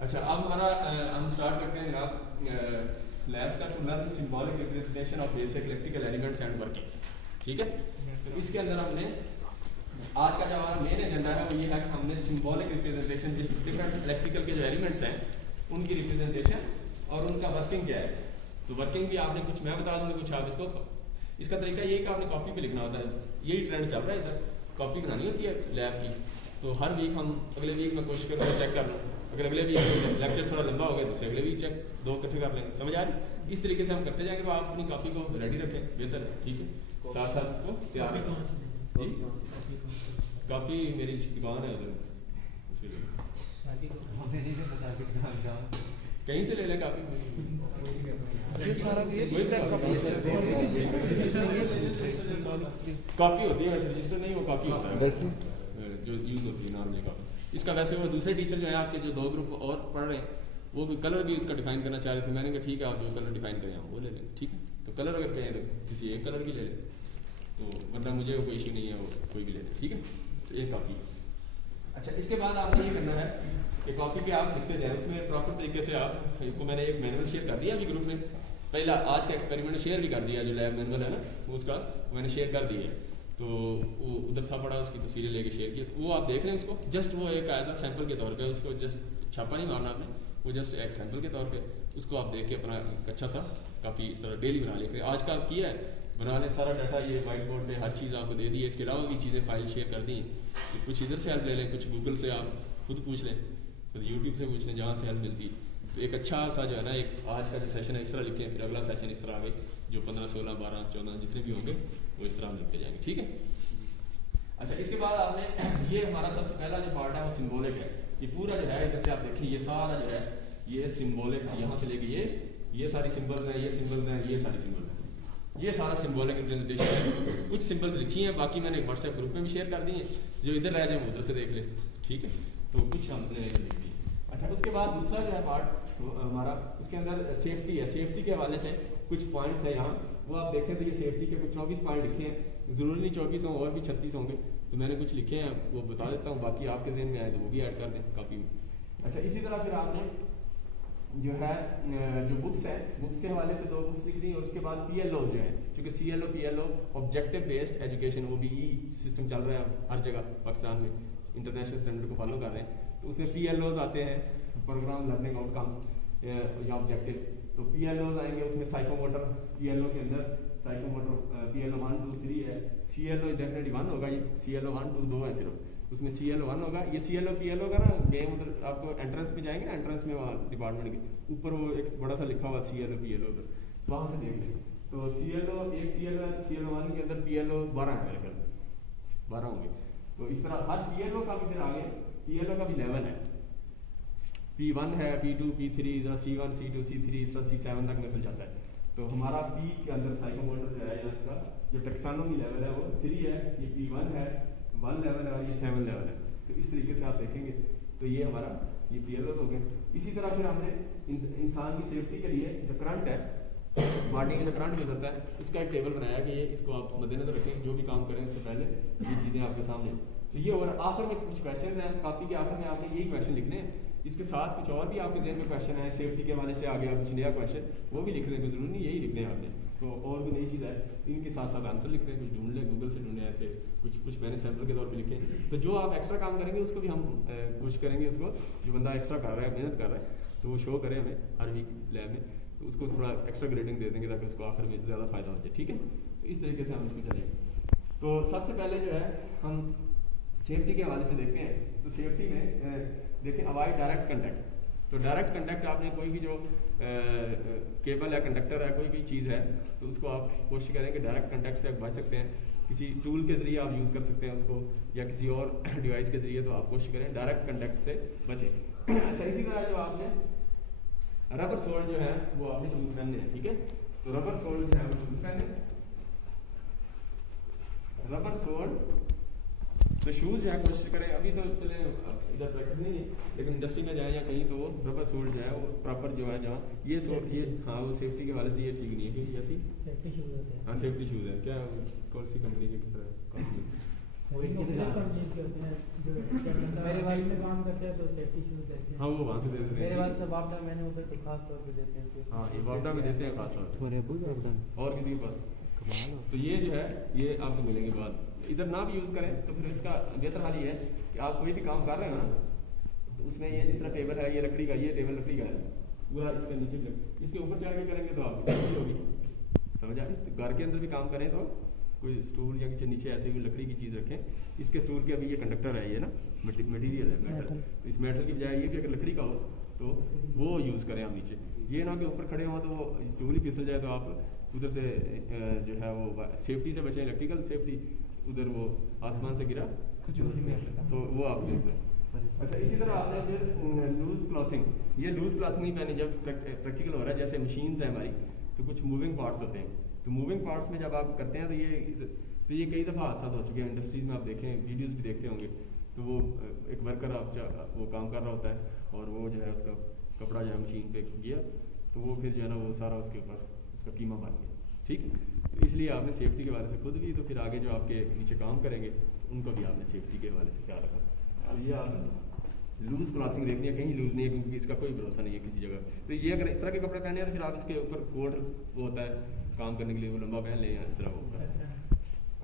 अच्छा, अब हमारा हम स्टार्ट करते हैं जनाब लैब्स का to learn symbolic representation of basic electrical elements and working. ठीक है, तो इसके अंदर हमने आज का जो हमारा मेन एजेंडा है वो ये है कि हमने सिंबॉलिक रिप्रेजेंटेशन जो डिफरेंट इलेक्ट्रिकल के जो एलिमेंट्स हैं उनकी रिप्रेजेंटेशन और उनका वर्किंग क्या है। तो वर्किंग भी आपने कुछ मैं बता दूँगा, कुछ आप इसको इसका तरीका ये कि आपने कॉपी पे लिखना होता है। यही ट्रेंड चल रहा है इधर, कॉपी बनानी होती है लैब की। तो हर वीक हम अगले वीक में कोशिश करूँगा चेक कर लूँ, अगर अगले वीक लेक्चर थोड़ा लंबा हो गया तो अगले वीक चेक दो इकट्ठे कर लेंगे। समझ आ रही? इस तरीके से हम करते जाएंगे। तो आप अपनी कॉपी को रेडी रखें, बेहतर है। ठीक है, साथ साथ इसको तैयार रखें। कॉपी मेरी दुकान है उधर, कहीं से ले लें कॉपी। कॉपी होती है वैसे, रजिस्टर नहीं, वो कॉपी होता है जो यूज़ होती है नॉर्मली कॉपी। इसका वैसे वो दूसरे टीचर जो है आपके जो दो ग्रुप और पढ़ रहे हैं वो भी कलर भी इसका डिफाइन करना चाह रहे थे। मैंने कहा ठीक है, आप जो कलर डिफाइन करें वो ले लें। ठीक है, तो कलर अगर कहें तो किसी एक कलर की ले लें, तो वरना मुझे कोई इशू नहीं है, वो कोई भी ले लें। ठीक है, तो एक कॉपी। अच्छा, इसके बाद आपने ये करना है कि कॉपी पे आप लिखते जाए, उसमें प्रॉपर तरीके से आप इसको मैंने एक मैनुअल शेयर कर दिया अभी ग्रुप में। पहला आज का एक्सपेरिमेंट शेयर भी कर दिया, जो लैब मैनुअल है ना वो उसका मैंने शेयर कर दिया। तो वो उधर था पड़ा, उसकी तस्वीरें लेके शेयर किया, वो आप देख रहे हैं उसको। जस्ट वो एक एज आ सैंपल के तौर पे, उसको जस्ट छापा नहीं मारना आपने, वो जस्ट एक सैंपल के तौर पे उसको आप देख के अपना अच्छा सा काफ़ी इस तरह डेली बना लें। आज का किया है बना लें सारा डाटा, ये वाइट बोर्ड पे हर चीज़ आपको दे दी है। इसके अलावा भी चीज़ें फाइल शेयर कर दी, तो कुछ इधर से हेल्प ले लें, कुछ गूगल से आप खुद पूछ लें, कुछ यूट्यूब से पूछ लें, जहाँ से हेल्प मिलती है। तो एक अच्छा सा जो है ना, एक आज का जो सेशन है इस तरह लिखें, फिर अगला सेशन इस तरह आगे जो 15, 16, 12, 14 जितने भी होंगे वो इस तरह हम लिखते जाएंगे। ठीक है। अच्छा, इसके बाद आपने ये हमारा सबसे पहला जो पार्ट है वो सिंबॉलिक है। ये पूरा जो है जैसे आप देखिए, ये सारा जो है ये सिंबॉलिक्स यहाँ से लेके ये सारी सिंबल्स हैं, ये सिंबल्स हैं, ये सारी सिंबल हैं, ये सारा सिंबॉलिक रिप्रेजेंटेशन है। कुछ सिंबल्स लिखी हैं, बाकी मैंने व्हाट्सएप ग्रुप में भी शेयर कर दी हैं, जो इधर रह जाए वो उधर से देख ले। ठीक है, तो कुछ हमने लिख दी। अच्छा, उसके बाद दूसरा जो है पार्ट हमारा, उसके अंदर सेफ्टी है। सेफ्टी के हवाले से कुछ पॉइंट्स हैं यहाँ, वो आप देखें तो ये सेफ्टी के कुछ 24 पॉइंट लिखे हैं। ज़रूरी नहीं 24 हों, और भी 36 होंगे, तो मैंने कुछ लिखे हैं वो बता देता हूँ, बाकी आपके ज़हन में आए तो वो भी ऐड कर दें कॉपी में। अच्छा, इसी तरह फिर आपने जो है जो बुक्स है, बुक्स के हवाले से 2 बुक्स लिख दी, और उसके बाद PLO जो है, क्योंकि CLO PLO objective based education, वो भी सिस्टम चल रहा है हर जगह पाकिस्तान में, इंटरनेशनल स्टैंडर्ड को फॉलो कर रहे हैं। तो उसमें PLOs आते हैं, प्रोग्राम लर्निंग आउटकम्स या ऑब्जेक्टिव। तो PLOs आएंगे, उसमें साइकोमोटर PLO के अंदर साइकोमोटर PLO 1, 2, 3 है। CLO डेफिनेटली 1 होगा, ये CLO 1, 2, 2 है सिर्फ, उसमें CLO 1 होगा। ये CLO PLO का ना गेम, उधर आपको एंट्रेंस में जाएंगे ना, एंट्रेंस में वहाँ डिपार्टमेंट के ऊपर वो एक बड़ा सा लिखा हुआ CLO PLO, उधर वहाँ से देख लें। तो CLO एक CLO है, CLO 1 के अंदर PLO 12 है मेरे ख्याल, 12 होंगे। तो इस तरह हर PLO का भी फिर आगे PLO का भी लेवल है, P1 है, P2, P3, C1, C2, C3, C7 तक निकल जाता है। तो हमारा P के अंदर साइकोमोटर जो है, या इसका जो टेक्सोनोमी लेवल है वो 3 है, ये P1 है, 1 लेवल है, और ये 7 लेवल है। तो इस तरीके से आप देखेंगे तो ये हमारा ये PLO हो गए। इसी तरह फिर हमने इंसान की सेफ्टी के लिए जो करंट है, बॉडी में जो करंट गुजरता है, उसका एक टेबल बनाया कि ये इसको आप मद्देनजर रखें, जो भी काम करें उससे पहले ये चीज़ें आपके सामने। तो ये, और आखिर में कुछ क्वेश्चन हैं, कॉपी के आखिर में आपने यही क्वेश्चन लिखने हैं। इसके साथ कुछ और भी आपके जहन में क्वेश्चन है सेफ्टी के हवाले से, आ गया कुछ नया क्वेश्चन, वो भी लिखने को जरूरी नहीं यही लिखने हैं आपने। तो और भी नई चीज़ है, इनके साथ साथ आंसर लिख रहे हैं, कुछ ढूंढ लें, गूगल से ढूंढे, ऐसे कुछ मैंने सैंपल के तौर पे लिखे। तो जो आप एक्स्ट्रा काम करेंगे उसको भी हम कोशिश करेंगे, उसको जो बंदा एक्स्ट्रा कर रहा है, मेहनत कर रहा है, तो वो शो करे हमें हर वीक लैब में, तो उसको थोड़ा एक्स्ट्रा ग्रेडिंग दे देंगे ताकि उसको आखिर में ज़्यादा फायदा हो जाए। ठीक है, तो इस तरीके से हम इसको चलेंगे। तो सबसे पहले जो है हम सेफ्टी के हवाले से देखते हैं। तो सेफ्टी में देखें, अवॉइड डायरेक्ट कंटैक्ट। तो डायरेक्ट कंटैक्ट, आपने कोई भी जो केबल है, कंडक्टर है, कोई भी चीज़ है, तो उसको आप कोशिश करें कि डायरेक्ट कंटैक्ट से बच सकते हैं। किसी टूल के ज़रिए आप यूज़ कर सकते हैं उसको, या किसी और डिवाइस के ज़रिए, तो आप कोशिश करें डायरेक्ट कंटैक्ट से बचें। अच्छा, इसी तरह जो आपने रबर सोल जो है वो आपने शूज़ पहनने हैं। ठीक है, तो रबर सोल जो है वो शूज़ पहने, रबर सोल तो शूज़ जो है कोशिश करें, अभी तो चले इधर प्रैक्टिस नहीं है, लेकिन इंडस्ट्री में जाए या कहीं तो वो रबर सोल जो है वो प्रॉपर जो है, जहाँ ये सोल ये, हाँ वो सेफ्टी के वाले से ये ठीक नहीं है, क्योंकि ऐसी सेफ्टी शूज़ होते हैं। हाँ, सेफ्टी शूज़ है क्या, कौन सी कंपनी के, किस तरह मेरे भाई में काम करते हैं तो सेफ्टी शूज देते हैं। हाँ वो वहाँ से दे देते हैं। मेरे भाई से वापडा मैंने उधर तो खास तौर पे देते हैं। हाँ ये वापडा में देते हैं खास तौर पे। और किसी के पास तो ये जो है ये आपको मिलेंगे बाद इधर ना भी यूज़ करें तो फिर इसका बेहतर हाल ये है कि आप कोई भी काम कर रहे हैं ना तो उसमें ये जिस तरह टेबल है ये लकड़ी का, ये टेबल लकड़ी का है पूरा, इसका नीचे इसके ऊपर चढ़ के करेंगे तो आपकी सेफ्टी होगी, समझ आ रही? तो घर के अंदर भी काम करें तो कोई स्टूल या नीचे ऐसे कोई लकड़ी की चीज़ रखें। इसके स्टूल के अभी ये कंडक्टर है, ये ना मटीरियल है मेटल, तो इस मेटल की बजाय ये कि अगर लकड़ी का हो तो वो यूज़ करें आप नीचे। ये ना कि ऊपर खड़े हों तो स्टूल ही फिसल जाए तो आप उधर से जो है वो सेफ्टी से बचें, इलेक्ट्रिकल सेफ्टी, उधर वो आसमान से गिरा तो वो आप देख लें। अच्छा इसी तरह आपने फिर लूज क्लॉथिंग, ये लूज क्लॉथिंग नहीं पहनी जब प्रैक्टिकल हो रहा है, जैसे मशीन्स है हमारी तो कुछ मूविंग पार्ट्स होते हैं, तो मूविंग पार्ट्स में जब आप करते हैं तो ये कई दफ़ा हादसा हो चुके हैं इंडस्ट्रीज़ में, आप देखें वीडियोज़ भी देखते होंगे, तो वो एक वर्कर आप वो काम कर रहा होता है और वो जो है उसका कपड़ा जो है मशीन पे गया तो वो फिर जो है ना वो सारा उसके ऊपर उसका कीमा बन गया, ठीक। तो इसलिए आपने सेफ्टी के हवाले से खुद भी, तो फिर आगे जो आपके नीचे काम करेंगे उनको भी आपने सेफ्टी के हवाले से ख्याल रखना। तो ये आपने लूज क्लॉथिंग देखनी है, कहीं लूज नहीं है क्योंकि इसका कोई भरोसा नहीं है किसी जगह। तो ये अगर इस तरह के कपड़े पहने हैं तो फिर आप इसके ऊपर कोट वो होता है काम करने के लिए, वो लंबा पहन लें इस तरह होगा।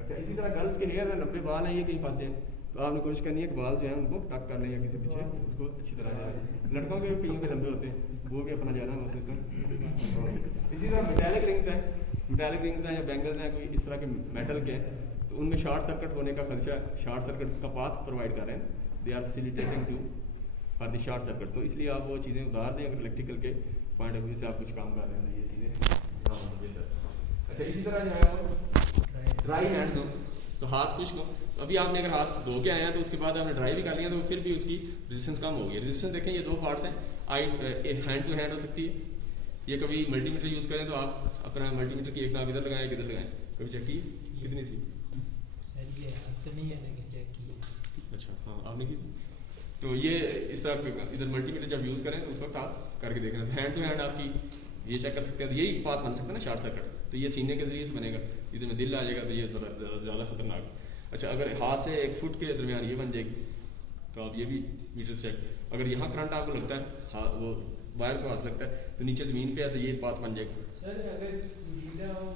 अच्छा इसी तरह गर्ल्स के हेयर है, लंबे बाल हैं, ये कहीं फंस जाए तो आपने कोशिश करनी है कि बाल जो है उनको टक कर लें या किसी पीछे इसको अच्छी तरह है। लड़कों के कहीं के लंबे होते हैं वो भी अपना जाना है सिस्टम। इसी तरह मेटालिक रिंग्स हैं, मेटालिक रिंग्स हैं या बैंगल्स हैं कोई इस तरह के मेटल के हैं तो उनमें शॉर्ट सर्किट होने का खर्चा, शॉर्ट सर्किट का पाथ प्रोवाइड कर रहे हैं, they are facilitating to for the short circuit. तो इसलिए आप वो चीज़ें उतार दें अगर इलेक्ट्रिकल के पॉइंट ऑफ व्यू से आप कुछ काम कर रहे हैं ये चीज़ें। अच्छा इसी तरह जो है वो ड्राई हैंड्स हो तो हाथ खुश्क हो, तो अभी आपने अगर हाथ धो के आए हैं तो उसके बाद आपने ड्राई भी कर लिया तो फिर भी उसकी रेजिस्टेंस कम होगी। रेजिस्टेंस देखें ये दो पार्ट्स हैं, हैंड टू हैंड हो सकती है, ये कभी मल्टीमीटर यूज़ करें तो आप अपना मल्टीमीटर की एक नाप इधर लगाएं एक इधर लगाएं, कभी चेक की कितनी थी? अच्छा हाँ आपने की। तो ये इस तरह इधर मल्टीमीटर जब यूज़ करें तो उस वक्त आप करके देखना, तो हैंड टू हैंड आपकी ये चेक कर सकते हैं। तो यही पाथ बन सकता है ना शॉर्ट सर्किट, तो ये सीने के जरिए से बनेगा, इधर में दिल आ जाएगा तो ये ज़्यादा खतरनाक। अच्छा अगर हाथ से 1 फुट के दरमियान ये बन जाएगी तो आप ये भी मीटर चेक, अगर यहाँ करंट आपको लगता है हाँ वो वायर को हाथ लगता है तो नीचे ज़मीन पे है तो ये पाथ बन जाएगा। सर अगर गीला हो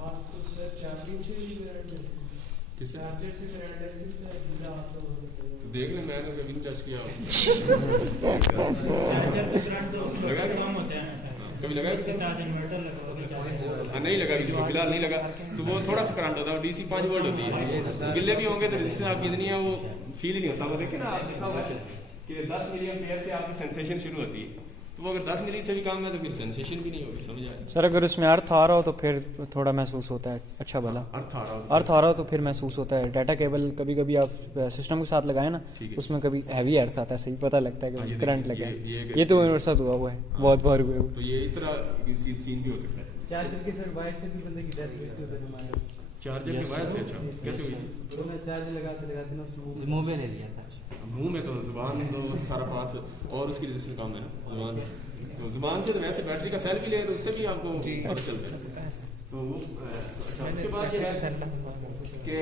हाथ तो सर चार्जिंग से ही करंट है, किससे? चार्जर से करंट है, सिर्फ गीला हाथ तो देख ले मैंने कभी नहीं टच किया। चार्जर तो करंट तो कम होता है ना सर, कभी लगा इसके साथ इन्वर्टर लगा नहीं लगा किसी को फिलहाल नहीं लगा, तो वो थोड़ा सा करंट होता है, DC 5 वोल्ट होती है। गिल्ले भी होंगे तो रेजिस्टेंस आपकी इतनी है वो फील ही नहीं होता। वो देखिए ना आप लिखा हुआ है कि 10 मिली एम्पेयर से आपकी सेंसेशन शुरू होती है, तो वो अगर 10 मिली से भी कम है तो फिर सेंसेशन भी नहीं होगी, समझ आए? सर अगर उसमें अर्थ आ रहा हो तो फिर थोड़ा महसूस होता है अच्छा भला, अर्थ आ रहा हो तो फिर महसूस होता है। डाटा केबल कभी कभी आप सिस्टम के साथ लगाए ना उसमें कभी हैवी अर्थ आता है, सही पता लगता है कि करंट लगा है। ये तो मेरे साथ हुआ है बहुत बार हुआ है। तो ये इस तरह सीन भी हो सकता है। चार्जर के सर वायर से भी बंदे की डेथ हुई थी उधर हमारे, चार्जर के वायर से? अच्छा कैसे हुई? मैं चार्ज लगाते ना मुंह में ले लिया था, मुंह में तो जुबान तो सारा पाथ और उसकी रेजिस्टेंस कम है ना जुबान, तो जुबान से तो वैसे बैटरी का सेल भी ले तो उससे भी आपको पता चलता है। तो वो उसके बाद ये है कि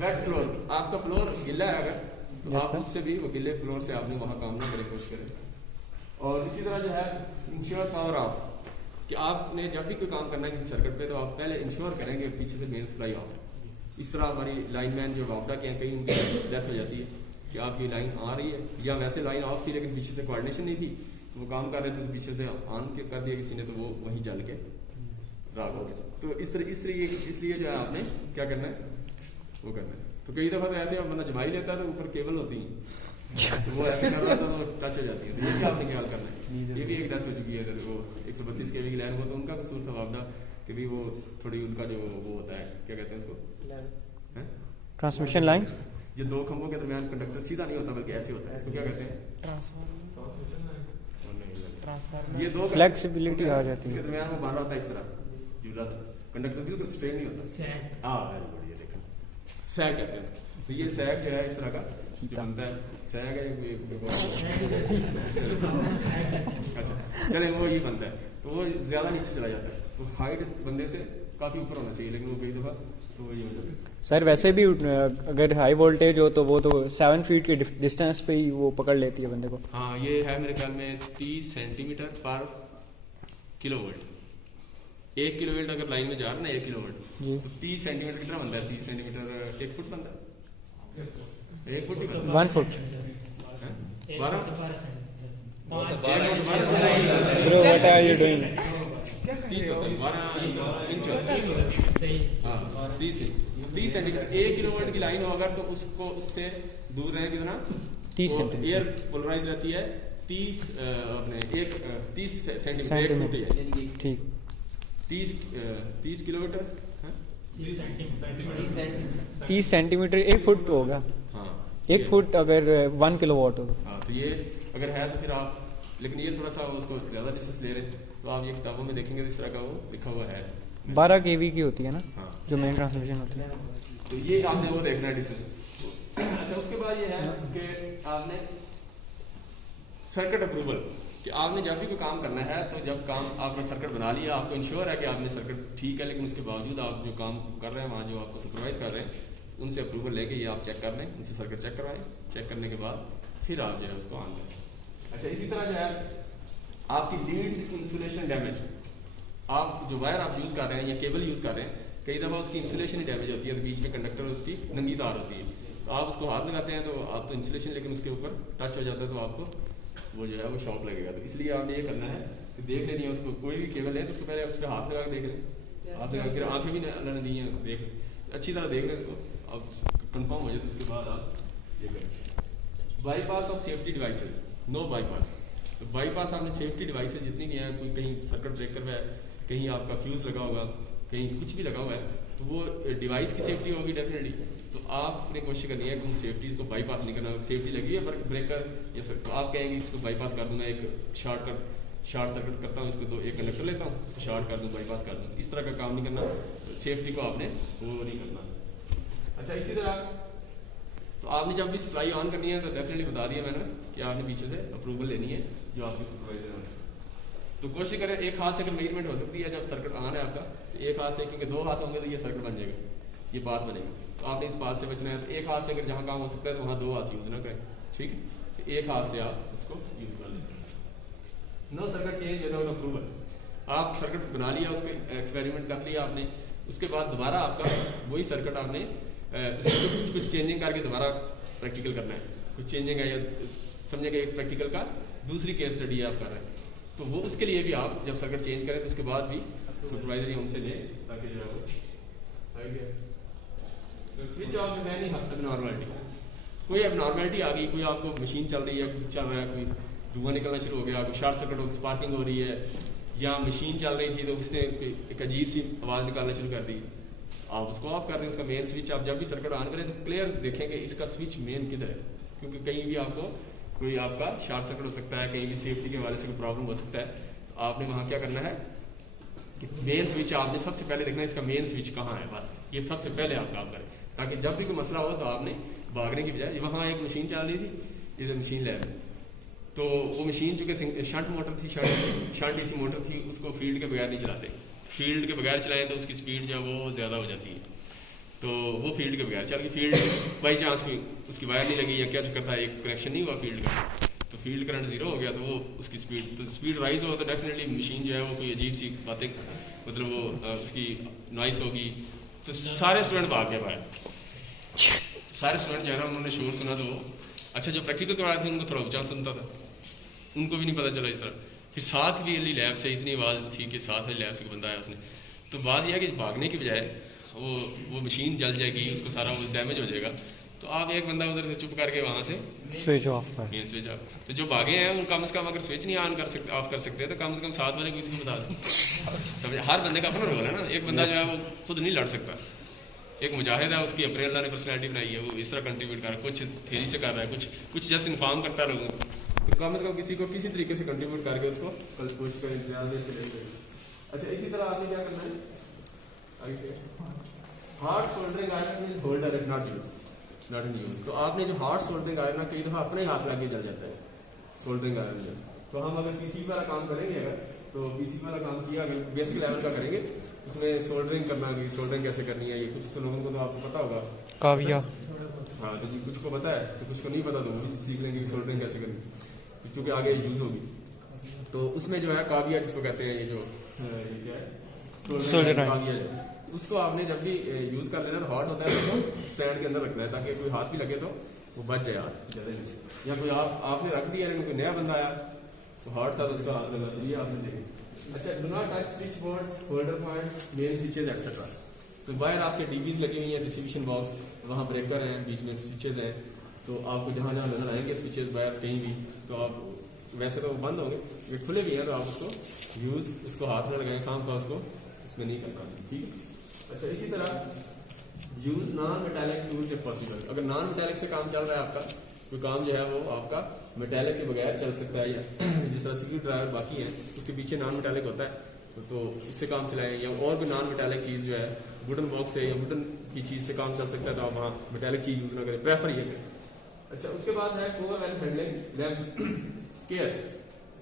वेट फ्लोर, आपका फ्लोर गिला है अगर तो आप उससे भी वो गिले फ्लोर से आपने वहाँ काम ना करें कोशिश करें। और इसी तरह जो है इंश्योर पावर ऑफ, कि आपने जब भी कोई काम करना है किसी सर्किट पे तो आप पहले इंश्योर करेंगे पीछे से मेन सप्लाई ऑफ है। इस तरह हमारी लाइनमैन जो वापडा के हैं कहीं उनकी डेथ हो जाती है कि आपकी लाइन आ रही है या वैसे लाइन ऑफ थी लेकिन पीछे से कोऑर्डिनेशन नहीं थी, तो वो काम कर रहे थे तो पीछे से ऑन कर दिया किसी ने तो वो वहीं जल के राग हो गया। तो इसलिए जो है आपने क्या करना है वो करना है। तो कई दफ़ा तो ऐसे बंदा जमाई लेता है तो ऊपर केबल होती है तो वो ऐसे कर रहा था तो टच हो जाती है, तो ये आपने ख्याल करना है। ये भी एक डेथ हो चुकी है अगर वो 132 kV की लाइन हुआ तो उनका कसूर था वापडा कि भी वो थोड़ी उनका जो वो होता है क्या कहते हैं उसको ट्रांसमिशन लाइन, ये 2 खंभों के दरमियान कंडक्टर सीधा नहीं होता बल्कि ऐसे होता है, इसको क्या कहते हैं? ट्रांसफार्मर। ये 2 फ्लेक्सिबिलिटी आ जाती है, इसके दरमियान वो बांधा होता है इस तरह झूला सा, कंडक्टर बिल्कुल स्ट्रेट नहीं होता। हाँ वेरी गुड, ये देखो सैग कहते हैं इसको। तो ये सैग जो है इस तरह का जो बनता है, सैग है अच्छा चले वो ये बनता है तो वो ज़्यादा नीचे चला जाता है, तो हाइट बंदे से काफ़ी ऊपर होना चाहिए लेकिन वो कई दफ़ा तो वही हो जाता है। सर वैसे भी अगर हाई वोल्टेज हो तो वो तो 7 फीट की डिस्टेंस पे ही वो पकड़ लेती है बंदे को। हाँ, ये है मेरे ख्याल में 30 सेंटीमीटर पर किलोवोल्ट। 1 किलोवोल्ट अगर लाइन में जा रहा है ना 1 किलोवोल्ट, जी तो 30 सेंटीमीटर कितना बनता है? 30 सेंटीमीटर 1 फुट बनता है? 1 फुट ही बनता 1 फुट। है? 12 bro what are you doing? 30 होता है, 12 इंच होता है। हाँ, 30 सेंटीमीटर। 1 किलोवोल्ट की लाइन हो अगर तो उसको उससे दूर रहे कितना? 30 सेंटीमीटर। एयर पोलराइज रहती है 30 सेंटीमीटर, 1 फुट है। ठीक। 30 किलोमीटर, 30 सेंटीमीटर 1 फुट होगा। हाँ 1 फुट अगर 1 किलोवाट हो। हाँ, तो ये अगर है तो फिर आप, लेकिन ये थोड़ा सा उसको ज़्यादा डिस्टेंस ले रहे हैं, तो आप ये किताबों में देखेंगे तो इस तरह का वो लिखा हुआ है। 12 kV की होती है ना, हाँ, जो मेन ट्रांसमिशन होती है। तो ये आपने वो देखना है डिस्टेंस। अच्छा, उसके बाद ये है कि आपने सर्किट अप्रूवल, कि आपने जब भी कोई काम करना है तो जब काम आपने सर्किट बना लिया, आपको इंश्योर है कि आपने सर्किट ठीक है, लेकिन उसके बावजूद आप जो काम कर रहे हैं वहाँ जो आपको सुपरवाइज कर रहे हैं उनसे अप्रूवल लेके ये आप चेक कर लें, उनसे सर्किट चेक करवाएं। चेक करने के बाद फिर आप जो है उसको ऑन करें। अच्छा, इसी तरह जो है आपकी लीड्स इंसुलेशन डैमेज, आप जो वायर आप यूज़ कर रहे हैं या केबल यूज़ कर रहे हैं, कई दफ़ा उसकी इंसुलेशन ही डैमेज होती है, तो बीच में कंडक्टर उसकी नंगी तार होती है, तो आप उसको हाथ लगाते हैं तो आप तो इंसुलेशन लेकिन उसके ऊपर टच हो जाता है तो आपको वो जो है वो शॉक लगेगा। तो इसलिए आपने ये करना है कि देख लेनी है उसको, कोई भी केबल है तो उसको पहले उस पर हाथ लगा के देख लें, हाथ लगा, फिर आँखें भी अल्लाह ने दी हैं, देख लें अच्छी तरह, देख लें इसको, अब कंफर्म हो जाए तो उसके बाद आप ये करें। Bypass of safety devices, no bypass. तो बाईपास आपने सेफ्टी डिवाइसेस जितनी भी हैं, कोई कहीं सर्किट ब्रेकर है, कहीं आपका फ्यूज़ लगा होगा, कहीं कुछ भी लगा हुआ है, तो वो डिवाइस की सेफ्टी होगी डेफिनेटली, तो आपने कोशिश करनी है कि उन सेफ्टीज़ को बाईपास नहीं करना। सेफ्टी लगी है ब्रेकर या तो आप कहेंगे इसको बाईपास कर दूँ, मैं एक शॉर्ट सर्किट करता हूँ, इसको एक कंडक्टर लेता हूँ, इसको शॉर्ट कर दूँ, बाईपास कर दूँ, इस तरह का काम नहीं करना। सेफ्टी को आपने वो नहीं करना। अच्छा, इसी तरह तो आपने जब भी सप्लाई ऑन करनी है तो डेफिनेटली बता दिया मैंने कि आपने पीछे से अप्रूवल लेनी है जो आपके सुपरवाइजर है। तो कोशिश करें एक हाथ से अगर मेजरमेंट हो सकती है जब सर्किट ऑन है आपका, तो एक हाथ से, क्योंकि 2 हाथ होंगे तो ये सर्किट बन जाएगा, ये बात बनेगी। तो आपने इस बात से बचना है, तो एक हाथ से अगर जहाँ काम हो सकता है तो वहाँ 2 हाथ यूज़ ना करें, ठीक है? तो एक हाथ से आप उसको यूज़ कर लें। No circuit change without approval, आप सर्किट बना लिया, उसको एक्सपेरिमेंट कर लिया आपने, उसके बाद दोबारा आपका वही सर्किट आपने कुछ चेंजिंग करके दोबारा प्रैक्टिकल करना है। कुछ चेंजिंग है या समझेंगे एक प्रैक्टिकल का दूसरी केस स्टडी आप कर रहे हैं, तो वो उसके लिए भी आप जब सर्किट चेंज करें तो उसके बाद भी सुपरवाइजर उनसे लें ताकि जो है वो स्विच ऑफ में नहीं एबनॉर्मलिटी, कोई एबनॉर्मलिटी आ गई, कोई आपको मशीन चल रही है, कुछ चल रहा है, कोई धुआं निकलना शुरू हो गया, कोई शॉर्ट सर्किट हो, स्पार्किंग हो रही है, या मशीन चल रही थी तो उसने एक अजीब सी आवाज़ निकालना शुरू कर दी, आप उसको ऑफ कर दें। उसका मेन स्विच आप जब भी सर्किट ऑन करें तो क्लियर देखेंगे इसका स्विच मेन किधर है, क्योंकि कहीं भी आपको कोई आपका शॉर्ट सर्किट हो सकता है, कहीं भी सेफ्टी के हवाले से कोई प्रॉब्लम हो सकता है। तो आपने वहाँ क्या करना है कि मेन स्विच आपने सबसे पहले देखना है इसका मेन स्विच कहाँ है, बस ये सबसे पहले आप काम करें, ताकि जब भी कोई मसला हो तो आपने भागने की बजाय, वहाँ एक मशीन चल रही थी, इधर मशीन लैब है, तो वो मशीन चूँकि शंट मोटर थी, शंट डीसी मोटर थी, उसको फील्ड के बगैर नहीं चलाते, फील्ड के बगैर चलाएं तो उसकी स्पीड जो है वो ज़्यादा हो जाती है, तो वो फील्ड के बगैर चल गई, फील्ड बाई चांस कोई उसकी वायर नहीं लगी या क्या चक्कर था, एक कनेक्शन नहीं हुआ फील्ड का, तो फील्ड करंट 0 हो गया, तो वो उसकी स्पीड राइज हो तो डेफिनेटली मशीन जो है वो कोई अजीब सी बातें, मतलब वो उसकी नॉइस होगी, तो सारे स्टूडेंट भाग गए बाहर, सारे स्टूडेंट जो है ना उन्होंने शोर सुना, तो वो अच्छा जो प्रैक्टिकल करवाए थे उनको थोड़ा ऊँचा सुनता था, उनको भी नहीं पता चला इस तरह। फिर साथ भी वाली लैब से इतनी आवाज़ थी कि साथ वाली लैब से बंदा आया उसने, तो बात यह है कि भागने की बजाय वो मशीन जल जाएगी, उसको सारा वो डैमेज हो जाएगा, तो आप एक बंदा उधर से चुप करके वहाँ से स्विच ऑफ कर, मेन स्विच ऑफ, तो जो भागे हैं उन कम से कम अगर स्विच नहीं ऑन कर सकते, ऑफ कर सकते हैं, तो कम से कम साथ वाले को इसको बता दें। समझे, हर बंदे का अपना रोल है ना, एक बंदा जो है वो खुद नहीं लड़ सकता, एक मुजाहिद है, उसकी अपने अल्लाह ने पर्सनैलिटी बनाई है, वो इस तरह कंट्रीब्यूट कर रहा है, कुछ थेरी से कर रहा है, कुछ जस्ट इन्फॉर्म करता है लोगों को, तो कम से कम किसी को किसी तरीके से कंट्रीब्यूट करके उसको कल कोशिश करें ध्यान देते। अच्छा, इसी तरह आपने क्या करना है आगे, hard soldering iron holder is not in use, तो आपने जो हार्ड सोल्डरिंग आयरन कई दफ़ा अपने ही हाथ लगे जल जाता है सोल्डरिंग आयरन जो, तो हम अगर पीसीबी वाला काम करेंगे, अगर तो पीसीबी वाला काम किया अगर बेसिक लेवल का करेंगे इसमें सोल्डरिंग करना कि सोल्डरिंग कैसे करनी है, ये कुछ तो लोगों को तो आपको पता होगा। काविया। हाँ, तो जी कुछ को पता है तो कुछ को नहीं पता, तो वो भी सीख लेंगे कि सोल्डरिंग कैसे करनी, क्योंकि आगे यूज़ होगी। तो उसमें जो है काविया जिसको कहते हैं, ये जो ये क्या है सोल्डरिंग काविया, उसको आपने जब भी यूज़ कर लेना तो हॉट होता है तो स्टैंड के अंदर रखना है, ताकि कोई हाथ भी लगे तो वो बच जाए हाथ ज़्यादा नहीं। या कोई आपने रख दिया, लेकिन कोई नया बंदा आया तो हॉट था तो उसका हाथ लगा, ये आपने देखे। अच्छा, do not touch switch boards, holder points, main switches etcetera. तो बाहर आपके डीबीज लगी हुई हैं, डिस्ट्रीब्यूशन बॉक्स, वहाँ ब्रेकर हैं, बीच में स्विचेज हैं, तो आपको जहाँ जहाँ नजर आएंगे स्विचेज बाहर कहीं भी, तो आप वैसे तो बंद होंगे, ये खुले भी हैं, तो आप उसको यूज़ इसको हाथ में लगाएं, काम का उसको इसमें नहीं करना, ठीक है। अच्छा, इसी तरह यूज़ नॉन मेटालिक टूल जब पॉसिबल, अगर नॉन मेटालिक से काम चल रहा है आपका, तो काम जो है वो आपका मेटालिक के बगैर चल सकता है, या जिस तरह स्क्रू ड्राइवर बाकी है उसके पीछे नॉन मेटालिक होता है, तो इससे काम चलाएं, या और भी नॉन मेटालिक चीज़ जो है वुडन बॉक्स से या वुडन की चीज़ से काम चल सकता है, तो आप वहाँ मेटालिक चीज़ यूज़ ना करें, प्रेफर ये करें। अच्छा, उसके बाद है core and handling lamps care,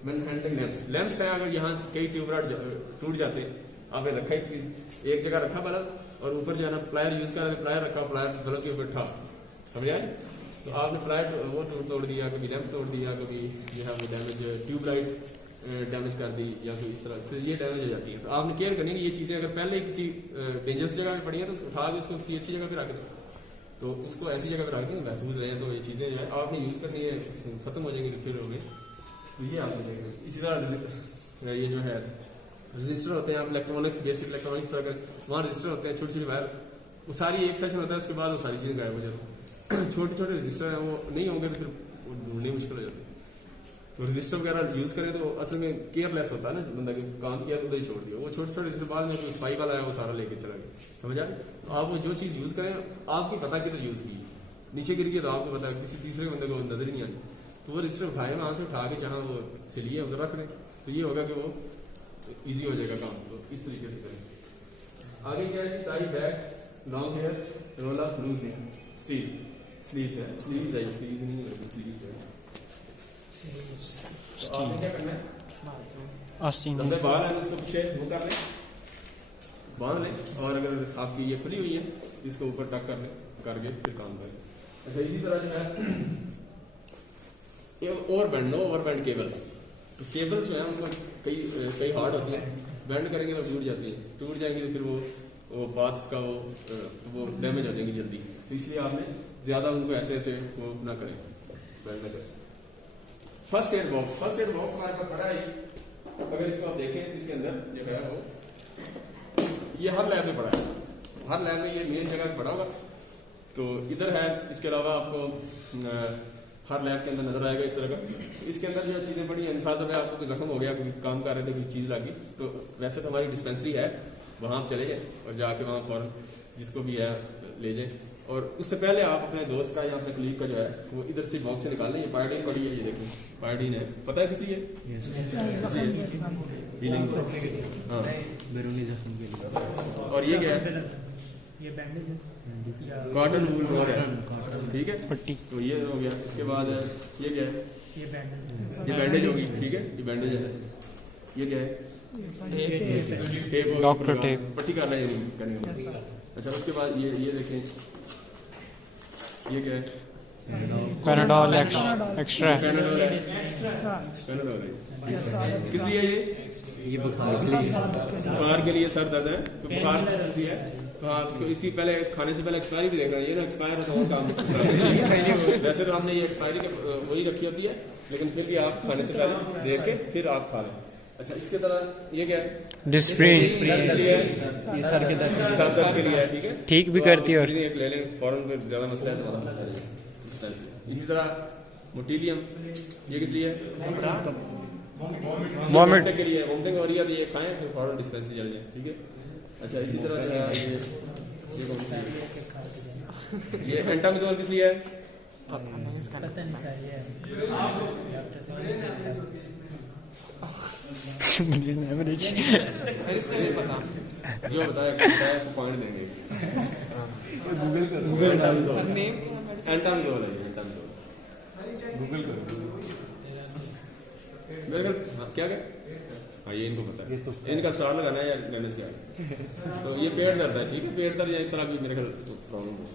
man handling lamps हैं, अगर यहाँ कई ट्यूबलाइट टूट जाते हैं, आपने रखा ही एक जगह रखा बल्ब और ऊपर जो है ना प्लायर यूज़ कर रहे थे, प्लायर रखा, प्लायर बल्ब के ऊपर था, समझ आए, तो आपने प्लायर वो तोड़ दिया, कभी लैंप तोड़ दिया, कभी जो है वो डैमेज ट्यूबलाइट डैमेज कर दी, या फिर इस तरह से ये डैमेज हो जाती है। तो आपने केयर करनी है कि ये चीज़ें अगर पहले किसी डेंजरस जगह पे पड़ी हैं तो उसको उठा के उसको किसी अच्छी जगह पे रख दें, तो उसको ऐसी जगह पे रख दें महफूज रहे, तो ये चीज़ें जो है आपने यूज़ करनी है, ख़त्म हो जाएंगी तो फिर हो गई, तो ये आप चलेंगे। इसी तरह ये जो है रजिस्टर होते हैं, आप इलेक्ट्रॉनिक्स बेसिक इलेक्ट्रॉनिक्स तरह के वहाँ रजिस्टर होते हैं, छोटी छोटी वायर, वो सारी एक सेक्शन होता है, उसके बाद वो सारी चीज़ें गायब हो जाती हैं। छोटे छोटे रजिस्टर हैं, वो नहीं होंगे तो फिर वो ढूंढने मुश्किल हो जाती है। तो रजिस्टर वगैरह यूज़ करें तो असल में केयरलेस होता है ना, बंदा काम किया तो उधर ही छोड़ दिया, वो छोटे छोटे रजिस्टर बाद में जो सफाई वाला है वो सारा लेके चला गया, समझ आए। तो आप वो जो चीज़ यूज़ करें आपकी पता किधर यूज़ की, नीचे गिर गई तो आपको पता है, किसी तीसरे बंदे को नजर ही नहीं आनी, तो वो रजिस्टर उठाए वहाँ से उठा के जहाँ वो से लिए उधर रख लें, तो ये होगा कि वो ईजी हो जाएगा काम, तो इस तरीके से करें। आगे क्या है, tie back long hairs, roll up loose hair, sleeves है, स्लीव्स है, स्लीव्स नहीं है, स्लीव्स है। तो आपने क्या करना है, लंबे बाल हैं उसको पीछे वो कर लें, बांध लें, और अगर आपकी ये खुली हुई है इसको ऊपर टक कर लें, करके फिर काम करें। अच्छा, इसी तरह जो है over band, no over band cables, तो केबल्स जो है उनको कई हार्ड होती हैं, बैंड करेंगे तो टूट जाती है, टूट जाएंगी तो फिर वो पाथ्स का वो डैमेज हो जाएंगी जल्दी, तो इसलिए आपने ज़्यादा उनको ऐसे ऐसे वो ना करें, बैंड ना करें। फर्स्ट एड बॉक्स हमारे पास पड़ा है, अगर इसको आप देखें तो इसके अंदर जो है वो ये हर लैब में पड़ा है, हर लैब में ये मेन जगह पे पड़ा होगा, तो इधर है, इसके अलावा आपको हर लैब के अंदर नजर आएगा इस तरह का। इसके अंदर जो चीज़ें पड़ी हैं, इंसान में आपको कोई जख्म हो गया, कोई काम कर रहे थे, कोई चीज़ लगी, तो वैसे तो हमारी डिस्पेंसरी है, वहाँ आप चले जाए और जाके वहाँ फौरन जिसको भी है ले जाए, और उससे पहले आप अपने दोस्त का या अपने कलीग का जो है वो इधर से बॉक्स से निकाल लें। ये पायोडीन पड़ी है, ये देखिए पायोडीन है, पता है किस लिए? हाँ, बैरूनी जख्म के लिए। और ये क्या है? ये बैंडेज है, कॉटन वूल रोल है, ठीक है, पट्टी। तो ये हो गया। इसके बाद ये क्या है? ये बैंडेज, ये बैंडेज होगी, ठीक है, ये बैंडेज है। ये क्या है? टेप, डॉक्टर टेप, पट्टी कर रहे हैं। अच्छा, उसके बाद ये देखें, ये क्या है? पैनाडोल एक्स्ट्रा, पैनाडोल है। किस लिए ये बुखार के लिए, सर दर्द है तो बुखार किसी है, तो आप इसको इसकी पहले खाने से पहले एक्सपायरी भी देख रहे हैं, ये ना एक्सपायर है तो और काम वैसे तो हमने ये एक्सपायरी के वही रखी होती है, लेकिन फिर भी आप खाने से पहले देख के फिर आप खा लें। अच्छा, इसके तरह ये क्या है? डिस्प्रिन, सर के दर्द के लिए है, ठीक है, ठीक भी करती है। और एक ले लें फौरन, फिर ज़्यादा मसला है तो इसी तरह मोटिलियम, ये किस लिए है? वॉमिट के लिए, वॉमिटिंग हो रही है तो ये खाएं, फिर फौरन डिस्पेंसरी चल जाए, ठीक है। अच्छा, इसी तरह जो है ये एंटामिजोल किस लिए है? पता नहीं सर, ये जो बताया उसको पॉइंट देंगे। गूगल एंटामिजोल है, एंटामिजोल गूगल करो मेरे घर। हाँ क्या हाँ ये इनको पता है, इनका स्टार लगाना है या डैमेज क्या है। तो ये पेट दर्द है, ठीक है, पेट दर्द या इस तरह भी मेरे ख्याल प्रॉब्लम है।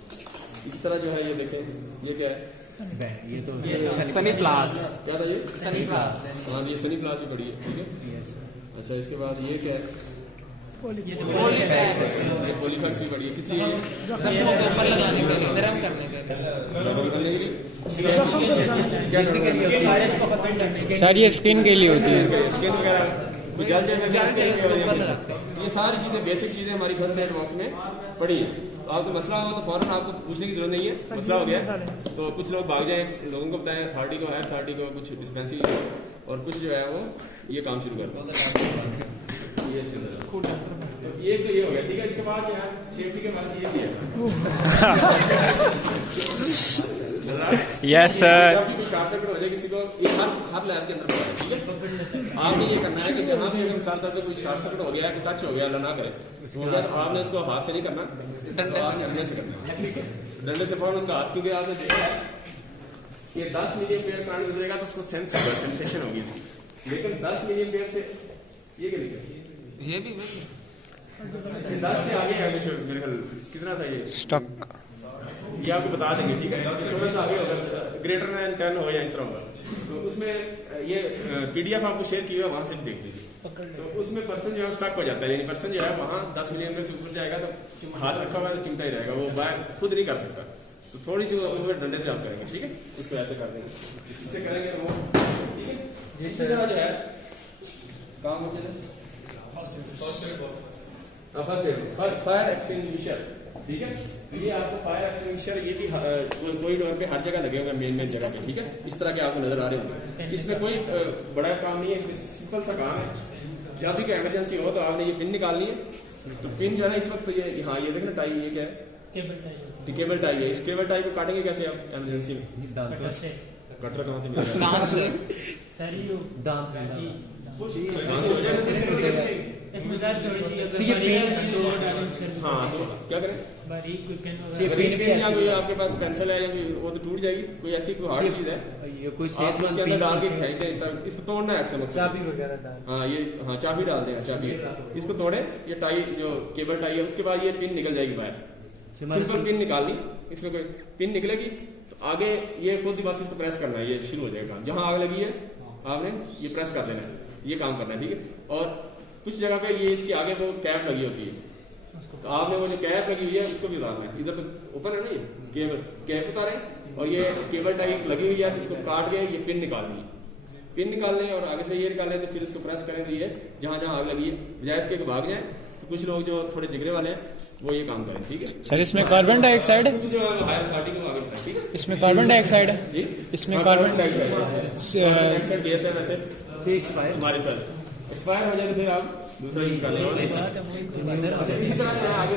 इस तरह जो है ये देखें, ये क्या है, ये तो सनी प्लास, क्या था ये, सनी प्लास। हाँ ये सनी प्लास ही पड़ी है, ठीक है। अच्छा इसके बाद ये क्या है, पॉलीफैक्स, ये पॉलीफैक्स भी पड़ी है, किस लिए, जख्मों के ऊपर लगाने के लिए, नरम करने के लिए, नरम करने के लिए। क्या नरम, सर ये स्किन के लिए होती है, स्किन वगैरह जल जाए, ये सारी चीज़ें बेसिक चीज़ें हमारी फर्स्ट एड बॉक्स में पड़ी है। तो आपको मसला हो तो फौरन आपको पूछने की जरूरत नहीं है, मसला हो गया तो कुछ लोग भाग जाएं, लोगों को बताएं अथॉरिटी को, है अथॉरिटी को कुछ डिस्पेंसरी, और कुछ जो है वो ये काम शुरू कर दो। ये तो ये हो गया, ठीक है। इसके बाद यहाँ सेफ्टी के बाद ये भी है, यस सर। कोई शॉर्ट सर्किट हो जाए किसी को, ये हर लैब के अंदर है, ठीक है। आपने ये करना है कि जहाँ भी अगर मिसाल तौर पर कोई शॉर्ट सर्किट हो गया, कोई टच हो गया, अल्लाह ना करे, तो आपने उसको हाथ से नहीं करना, डंडे से करना है। डंडे से फौरन उसका हाथ, क्योंकि आपने देखा है ये 10 मिलियन पेयर करंट गुजरेगा तो उसको सेंसेशन होगी इसकी, लेकिन 10 मिलियन पेयर से ये क्या लिखा, ये भी 10 से आगे है मेरे ख्याल, कितना था ये स्टक, ये आपको बता देंगे, ठीक है। 10 से थोड़ा सा आगे होगा, ग्रेटर देन 10 हो या इस तरह होगा, तो उसमें ये PDF आपको शेयर की हुई है, वहाँ से देख लीजिए। तो उसमें पर्सन जो है स्टक हो जाता है, यानी पर्सन जो है वहाँ 10 मिलियन से ऊपर जाएगा तो हाथ रखा हुआ तो चिमटा ही रहेगा, वो बाहर खुद नहीं कर सकता, तो थोड़ी सी वो डंडे से आप करेंगे, ठीक है, उसको ऐसे कर देंगे, इससे करेंगे तो वो ठीक है। इसी तरह जो है काम होते हैं फर्स्ट एड फायर एक्सटिंग्विशर, ठीक है। ये आपको फायर एक्सटिंग्विशर ये भी कॉरिडोर पे हर जगह लगे होंगे, मेन जगह पे, ठीक है। इस तरह के आपको नजर आ रहे होंगे, इसमें कोई बड़ा काम नहीं है, इसमें सिंपल सा काम है। जब भी कोई इमरजेंसी हो तो आपने ये पिन निकालनी है, तो पिन जो है ना इस वक्त ये, हाँ ये देखना टाई, ये क्या है, केबल टाई है। इस केबल टाई को काटेंगे कैसे आप इमरजेंसी में, कटर कहाँ से मिलेगा, दांत से, हाँ तो क्या करें, आपके पास पेंसिल है या वो तो टूट जाएगी, कोई ऐसी कोई हार्ड चीज है आप उसके अंदर डाल के फेंक दें, इस तरह इसको तोड़ना है अक्सर, चाबी वगैरह, हाँ ये, हाँ चाबी डाल दें, चाबी इसको तोड़े, ये टाई जो केबल टाई है, उसके बाद ये पिन निकल जाएगी बाहर, सिंपल पिन निकालनी, इसमें कोई पिन निकलेगी तो आगे ये खुद ही बस इसको प्रेस करना है, ये शुरू हो जाएगा काम। जहाँ आग लगी है आपने ये प्रेस कर देना है, ये काम करना है, ठीक है। और कुछ जगह पे ये इसके आगे वो कैप लगी होती है, तो आपने वो जो कैप लगी हुई है उसको भी उतारना है, इधर तो ओपन है ना, ये कैप उतारें, और ये केबल टाई लगी हुई है, इसको काट के ये पिन निकालनी है, पिन निकाल लें और आगे से ये निकाल लें, तो फिर इसको प्रेस करें तो ये जहाँ जहाँ आग लगी है बजाय इसके भाग जाए, तो कुछ लोग जो थोड़े जिगरे वाले हैं वो ये काम करें, ठीक है। सर इसमें कार्बन डाइऑक्साइड है, जो हायर अथॉरिटी को आगे बढ़ाएं, ठीक है। इसमें कार्बन डाइऑक्साइड है जी, इसमें कार्बन डाइऑक्साइड गैस है वैसे हमारे साथ एक्सपायर हो जाए तो फिर आप दूसरा यूज कर लेंगे। इसी तरह आगे